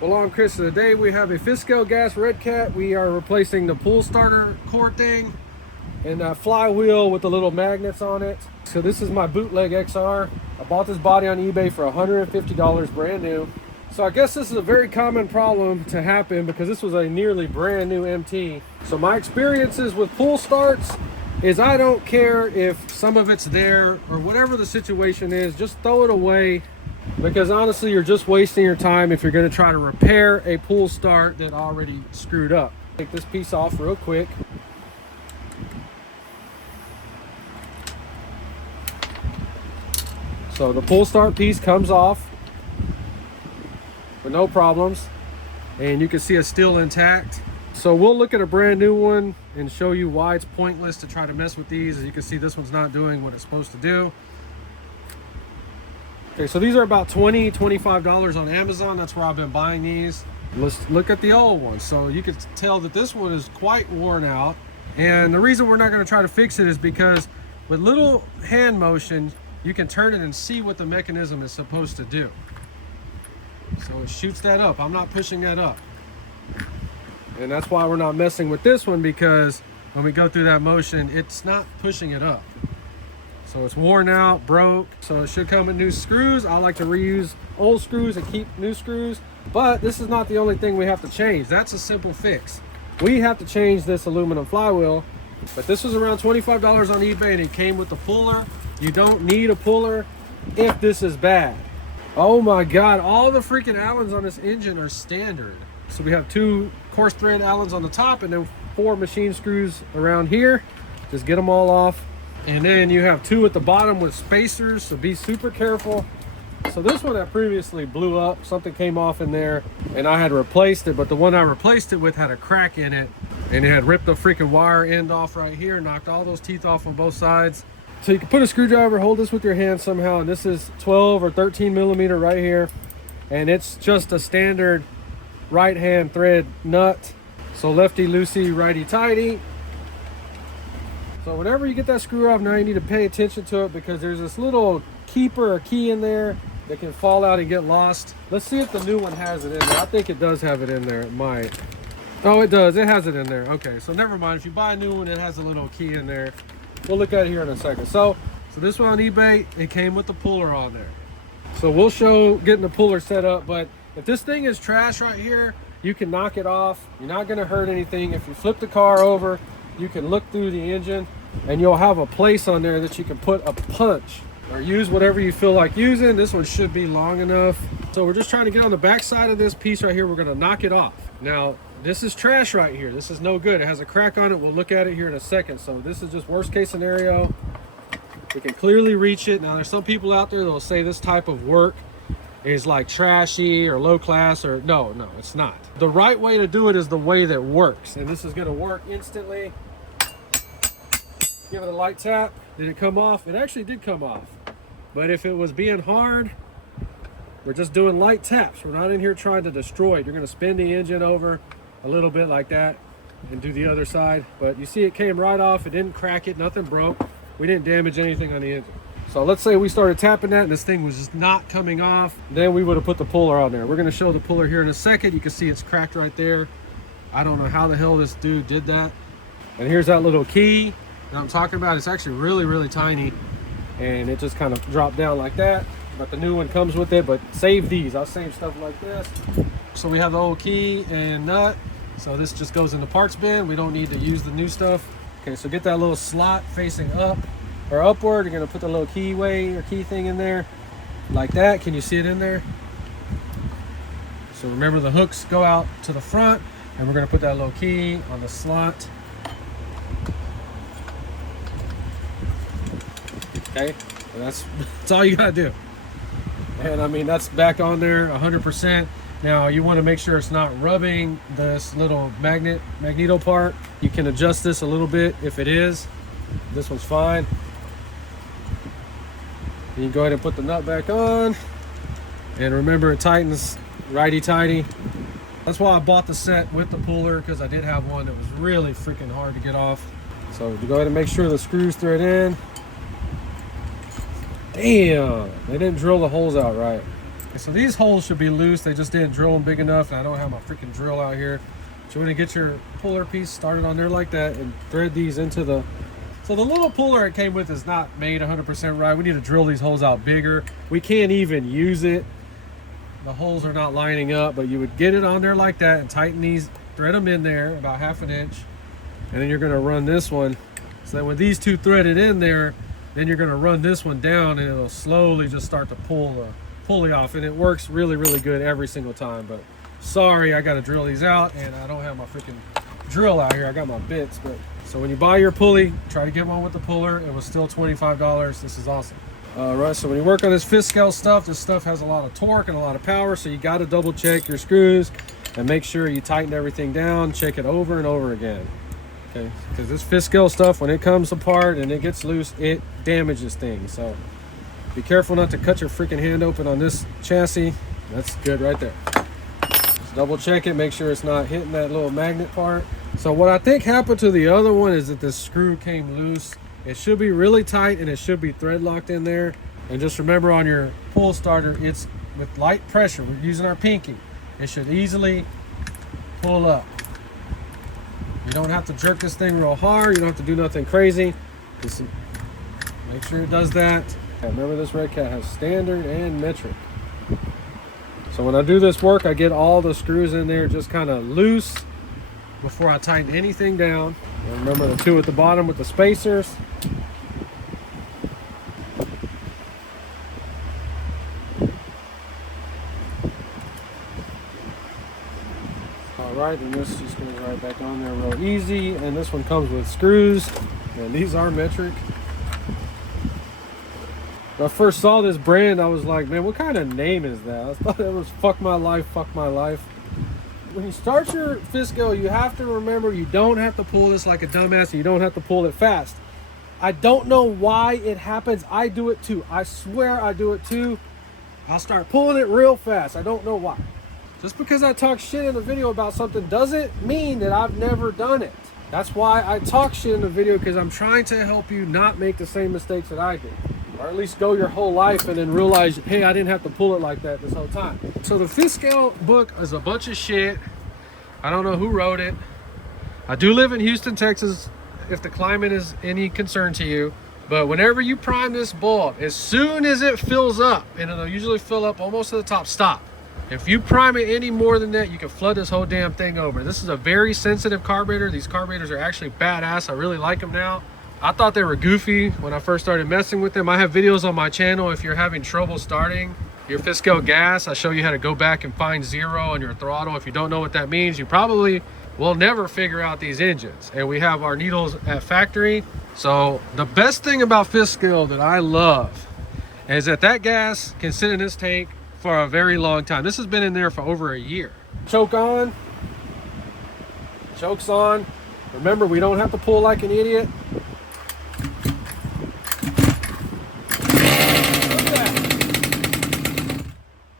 Well, on Chris, today we have a fifth scale gas Redcat. We are replacing the pull starter core thing and that flywheel with the little magnets on it. So this is my bootleg XR. I bought this body on eBay for $150 brand new. So I guess this is a very common problem to happen because this was a nearly brand new MT. So my experiences with pull starts is I don't care if some of it's there or whatever the situation is, just throw it away. Because honestly, you're just wasting your time if you're going to try to repair a pull start that already screwed up. Take this piece off real quick. So the pull start piece comes off with no problems, and you can see it's still intact. So we'll look at a brand new one and show you why it's pointless to try to mess with these. As you can see, this one's not doing what it's supposed to do. Okay, so these are about $20–25 on Amazon. That's where I've been buying these. Let's look at the old one. So you can tell that this one is quite worn out. And the reason we're not going to try to fix it is because with little hand motion, you can turn it and see what the mechanism is supposed to do. So it shoots that up. I'm not pushing that up. And that's why we're not messing with this one, because when we go through that motion, it's not pushing it up. So it's worn out, broke, so it should come with new screws. I like to reuse old screws and keep new screws, but this is not the only thing we have to change. That's a simple fix. We have to change this aluminum flywheel, but this was around $25 on eBay and it came with the puller. You don't need a puller if this is bad. Oh my God, all the freaking Allens on this engine are standard. So we have 2 coarse thread Allens on the top and then 4 machine screws around here. Just get them all off. And then you have 2 at the bottom with spacers, so be super careful. So this one that previously blew up, something came off in there and I had replaced it, but the one I replaced it with had a crack in it and it had ripped the freaking wire end off right here, knocked all those teeth off on both sides. So you can put a screwdriver, hold this with your hand somehow, and this is 12 or 13 millimeter right here. And it's just a standard right hand thread nut. So lefty loosey, righty tighty. So whenever you get that screw off, now you need to pay attention to it because there's this little keeper or key in there that can fall out and get lost. Let's see if the new one has it in there. I think it does have it in there. It might. Oh, it does. It has it in there. Okay, so never mind. If you buy a new one, it has a little key in there. We'll look at it here in a second. So this one on eBay, it came with the puller on there. So we'll show getting the puller set up, but if this thing is trash right here, you can knock it off. You're not going to hurt anything. If you flip the car over, you can look through the engine and you'll have a place on there that you can put a punch or use whatever you feel like using. This one should be long enough. So we're just trying to get on the back side of this piece right here. We're going to knock it off. Now, this is trash right here. This is no good. It has a crack on it. We'll look at it here in a second. So this is just worst case scenario. We can clearly reach it. Now, there's some people out there that will say this type of work is like trashy or low class, or no, it's not. The right way to do it is the way that works. And this is going to work instantly. Give it a light tap. Did it come off? It actually did come off. But if it was being hard, we're just doing light taps. We're not in here trying to destroy it. You're going to spin the engine over a little bit like that and do the other side. But you see it came right off. It didn't crack it. Nothing broke. We didn't damage anything on the engine. So let's say we started tapping that and this thing was just not coming off. Then we would have put the puller on there. We're going to show the puller here in a second. You can see it's cracked right there. I don't know how the hell this dude did that. And here's that little key that I'm talking about. It's actually really, really tiny. And it just kind of dropped down like that. But the new one comes with it. But save these. I'll save stuff like this. So we have the old key and nut. So this just goes in the parts bin. We don't need to use the new stuff. Okay, so get that little slot facing up or upward. You're going to put the little keyway or key thing in there like that. Can you see it in there? So remember, the hooks go out to the front, and we're going to put that little key on the slot. Okay, and that's all you got to do. And I mean, that's back on there 100%. Now you want to make sure it's not rubbing this little magneto part. You can adjust this a little bit if it is. This one's fine. You can go ahead and put the nut back on. And remember, it tightens righty-tighty. That's why I bought the set with the puller, because I did have one that was really freaking hard to get off. So go ahead and make sure the screws thread in. Damn, they didn't drill the holes out right. So these holes should be loose. They just didn't drill them big enough, and I don't have my freaking drill out here. So you're gonna get your puller piece started on there like that and thread these into the, so the little puller it came with is not made 100% right. We need to drill these holes out bigger. We can't even use it. The holes are not lining up, but you would get it on there like that and tighten these, thread them in there about 1/2 inch. And then you're gonna run this one. So that when these two threaded in there, then you're gonna run this one down and it'll slowly just start to pull the pulley off. And it works really, really good every single time. But sorry, I gotta drill these out and I don't have my freaking drill out here. I got my bits. But so when you buy your pulley, try to get one with the puller. It was still $25. This is awesome. All right, so when you work on this fifth scale stuff, this stuff has a lot of torque and a lot of power. So you gotta double check your screws and make sure you tighten everything down, check it over and over again. Okay, because this fifth scale stuff, when it comes apart and it gets loose, it damages things. So be careful not to cut your freaking hand open on this chassis. That's good right there. Just double check it, make sure it's not hitting that little magnet part. So what I think happened to the other one is that the screw came loose. It should be really tight and it should be thread locked in there. And just remember on your pull starter, it's with light pressure. We're using our pinky. It should easily pull up. You don't have to jerk this thing real hard. You don't have to do nothing crazy. Just make sure it does that. Remember, this Redcat has standard and metric. So when I do this work, I get all the screws in there just kind of loose before I tighten anything down. And remember the two at the bottom with the spacers. Alright, and this just goes right back on there real easy. And this one comes with screws, and these are metric. When I first saw this brand, I was like, man, what kind of name is that? I thought it was Fuck My Life, Fuck My Life. When you start your fifth scale, you have to remember you don't have to pull this like a dumbass, and you don't have to pull it fast. I don't know why it happens. I do it too. I swear I do it too. I'll start pulling it real fast. I don't know why. Just because I talk shit in a video about something doesn't mean that I've never done it. That's why I talk shit in the video, because I'm trying to help you not make the same mistakes that I did. Or at least go your whole life and then realize, hey, I didn't have to pull it like that this whole time. So the fifth scale book is a bunch of shit. I don't know who wrote it. I do live in Houston, Texas, if the climate is any concern to you. But whenever you prime this bulb, as soon as it fills up, and it'll usually fill up almost to the top, stop. If you prime it any more than that, you can flood this whole damn thing over. This is a very sensitive carburetor. These carburetors are actually badass. I really like them now. I thought they were goofy when I first started messing with them. I have videos on my channel if you're having trouble starting your fifth scale gas. I show you how to go back and find zero on your throttle. If you don't know what that means, you probably will never figure out these engines. And we have our needles at factory. So the best thing about fifth scale that I love is that that gas can sit in this tank for a very long time. This has been in there for over a year. Choke on, choke's on. Remember, we don't have to pull like an idiot.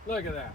Look at that.